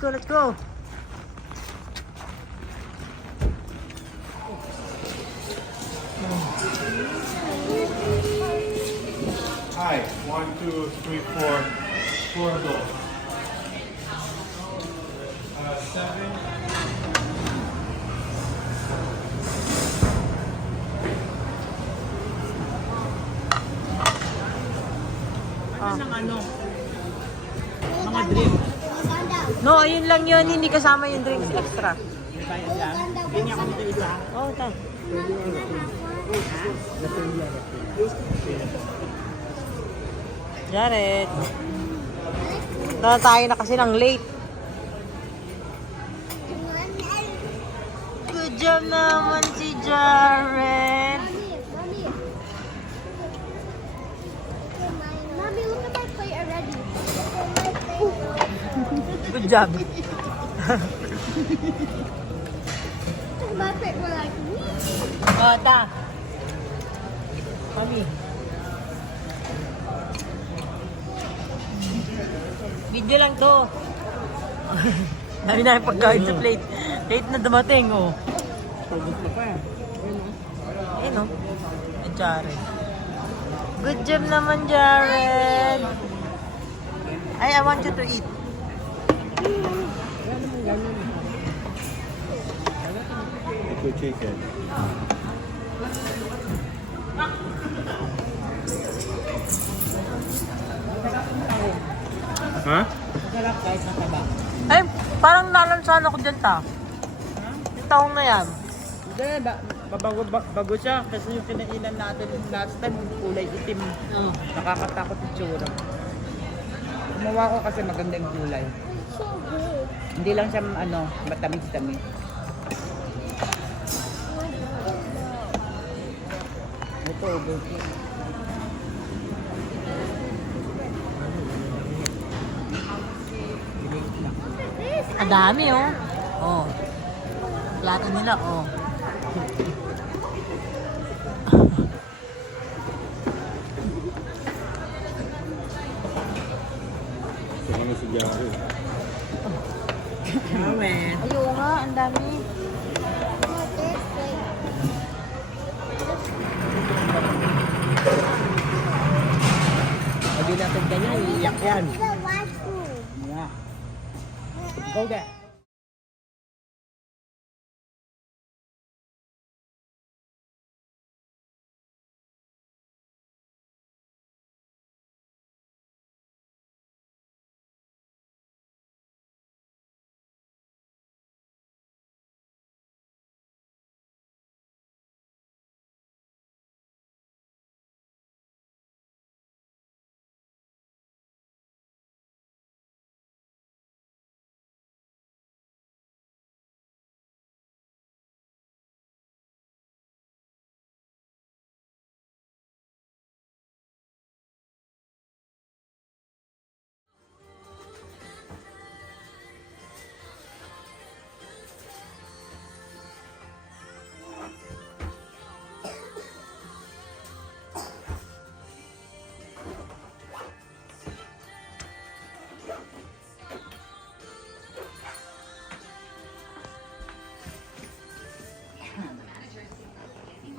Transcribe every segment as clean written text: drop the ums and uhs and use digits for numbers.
go, let's go. Hi, 1, 2, 3, 4. 4 adults. 7. Mga drink. No, ayun lang yun. Hindi kasama yung drinks extra. Bayad lang. Ganyan ako dito ito ha. Oh, ta. Jared. Tayo na kasi ng late. Good job naman si Jared. Mommy, look at my plate already. Good job. My plate were like, Oh, ta. Mami. Video lang to. Dami na yung pagkain sa plate. Late na dumating, oh. Pagod ka pa. Ayun, oh. Jared. Good job naman, Jared. Ay, I want you to eat. Good chicken. Ha? Masarap kahit mataba. Ay, parang nalansahan ako dyan, ta. Yung taong na yan. Hindi, bago siya. Kasi yung kinainan natin last time, kulay itim. Nakakatakot yung tsura. Gumawa ko kasi maganda yung kulay. so good. Hindi lang siya matamis-tamis. Ito, good. Ang dami, oh. Oh. Plato nila, oh. Ito kami si Gary. Amen. Ayun nga, ang dami. Pag natin ganyan, iiyak yan. The white food. Yeah. Go there.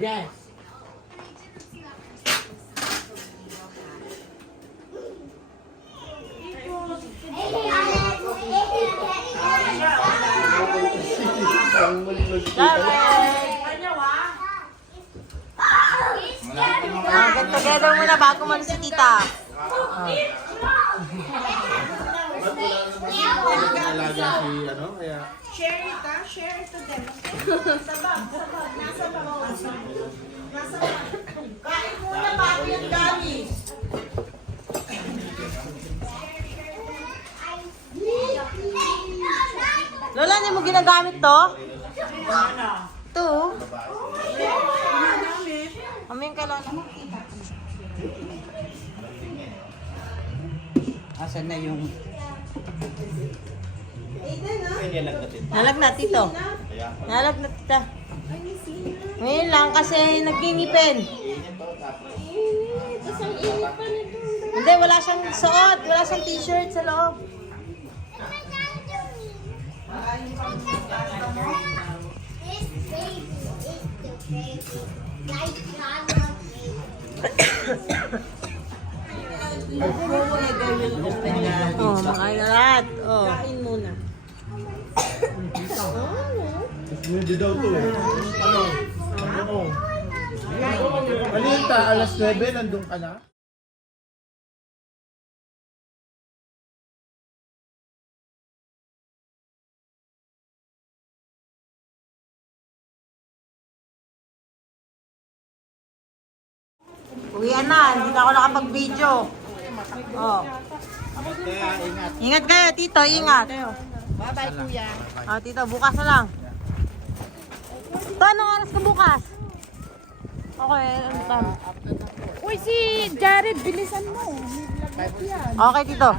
Yes. Get together muna bago man si tita. Alaga si ano, kaya... Share it, ah. Share it to them. Sabag. Nasa baba. Nasa baba. Kain muna bago yung gamis. Lola, hindi mo ginagamit to? Ito. Kaming ka, Lola. Asan na yung... Nalagnat ito. Nalagnat ito. Ngayon lang kasi nagingipin. Tapos ang init pa nito. Hindi, wala siyang suot. Wala siyang t-shirt sa loob. Oh, makain na lahat. Oh. Kain muna. Hindi daw to eh. Ano? Ano? Alita, alas 9, nandun ka na? Uwian na, hindi na ako nakapag-video. Oh. Ingat kayo, Tito, ingat. Bye-bye, kuya. Ah, Tito, bukas na lang. Ito, anong oras ka bukas? Okay, ano time? Uy, si Jared, bilisan mo. Okay, Tito.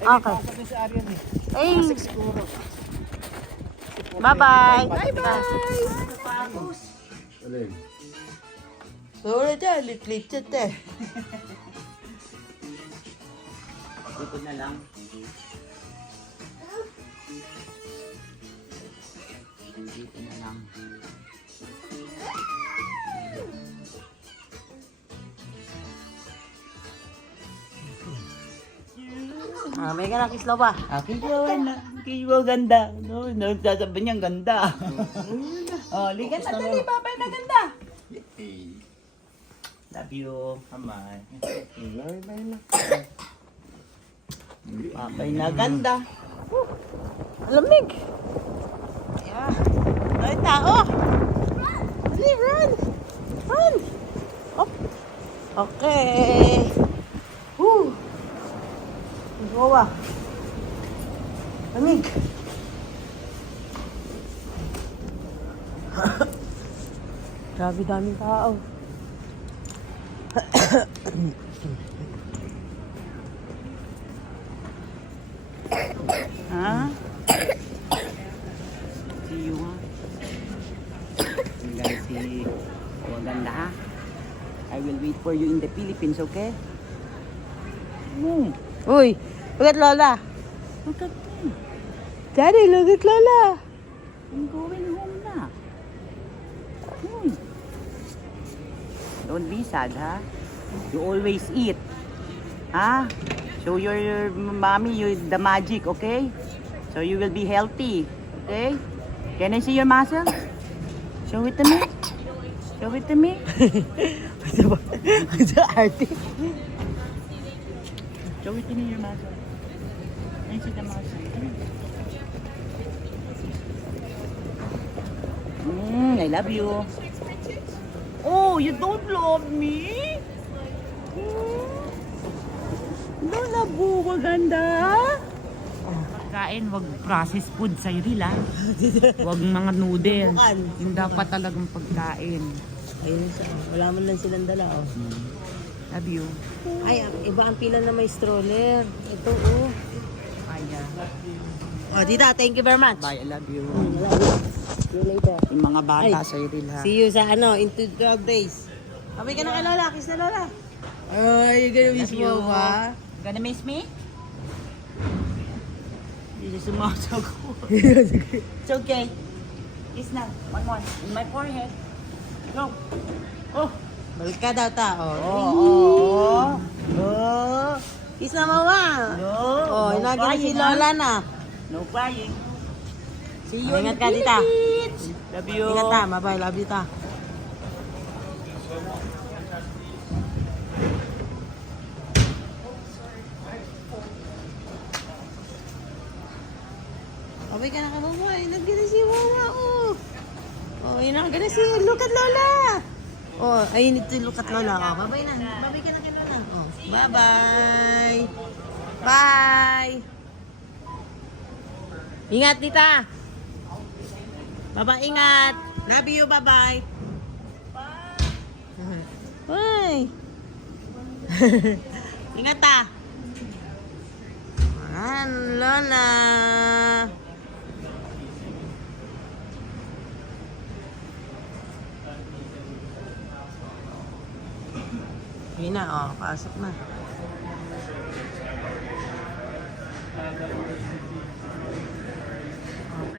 Okay. Sabi si Arian eh. Ay. Bye-bye. Bye-bye. Alin? Wala dyan, lit-lit chat eh. Dito na lang. Dito na lang. Ah, may ka na kislaw ba? Kiyo ganda. No, sasabihin niya ganda. Oh, ligan na dali, babay na ganda. Love you. Kamay. Babay na ganda. Lamig. Yeah. Ay, tao. Dali, run. Run. Up. Okay. Woo. Wawa. Lamig. Grabe daming tao. Ha? See you ha. Guys, si Waganda ha. I will wait for you in the Philippines, okay? Uy, look at Lola. Look at me. Daddy, look at Lola. I'm going home na. Don't be sad, ha? You always eat. Ha? Show your mommy the magic, okay? So you will be healthy, okay? Can I see your muscle? Show it to me. Show it to me. Arte. Show it to me, your muscle. Can I see the muscle? I love you. Oh, you don't love me? Lola Bu, maganda. Pagkain, wag processed food sa iril, ha? Wag mga noodles. Bukan. Yung dapat talagang pagkain. Ayun siya. Wala man lang silang dala. Oh. Love you. Ay, iba ang pila na may stroller. Ito, oh. Kaya. Oh, Tita, thank you very much. Bye, I love you. See you later. Yung mga bata Ay. sa iril, ha? See you sa into 12 days. Kami ka na kay Lola. Kiss na Lola. Ay, you're gonna miss Love you. Mama. Gonna miss me? Hindi sumasagot. It's okay. Kiss na. One more. In my forehead. Go. Oh. Balik ka daw ta. Oh. Oh. Oh. Kiss na Mama. No. Oh, No inagin si crying, Lola ha? na. No crying. See you Oh, in ingat the ka, tita. Philippines. Love you. Ingat ta. Bye-bye. Love you ta. Abay ka na ka Mama. Inagin na si Mama. Oh. Oh, inagin na si look at Lola. Oh, I need to look at Lola. Oh, bye-bye na. Bye-bye ka na kay Lola. Oh, bye-bye. Bye. Ingat, tita. Bye-bye, ingat. Love you, bye-bye. Bye. Ingat, ta. Lola. Yun na, oh, pasok na.